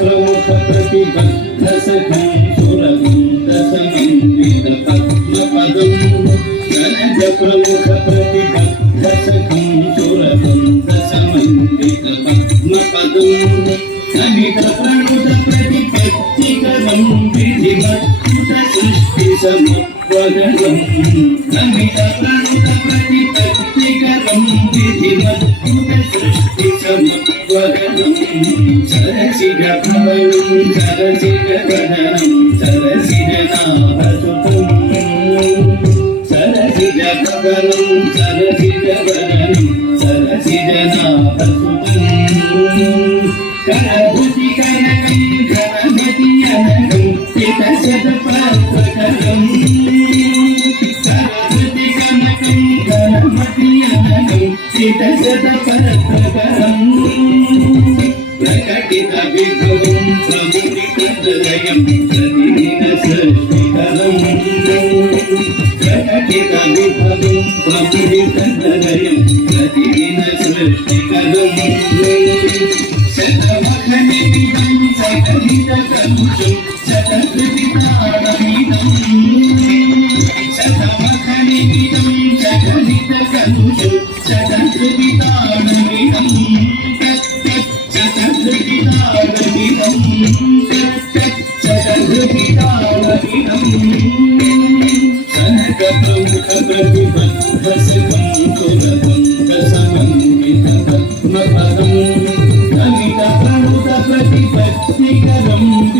ప్రముఖ ప్రతిబద్ధ సఖం సురగంధ సమన్విత పద్మపదం కవిత ప్రణుత ప్రతిపత్తికరం విధిమత్తుత సృష్టి సమత్వగణం కవిత ప్రణుత ప్రతిపత్తికరం విధిమత్తుత సృష్టి సమత్వగణం సరసిజ భవనం సరసిజ గణనం సరసిజ నాభసుతం సరసిజ భవనం సరసిజ గణనం సరసిజ నాభసుతం కరభుతి కనకం కరమతి అనకం పిత శతప్రకరం కరభుతి కనకం కరమతి అనకం పిత శతప్రకరం ప్రకటిత విభవం ప్రముదిత హృదయం ప్రతిదిన సృష్టికరం ప్రకటిత విభవం ప్రముదిత హృదయం ప్రతిదిన సృష్టికరం శతమఖనిమిదం సకలిత కంచం శతకృతితాళమిదం శతమఖనిమిదం సకలిత కంచం శతకృతితాళమిదం శతకృతితాళమిదం శతకృతితాళమిదం కనక ప్రముఖ ప్రతిబద్ధ శివ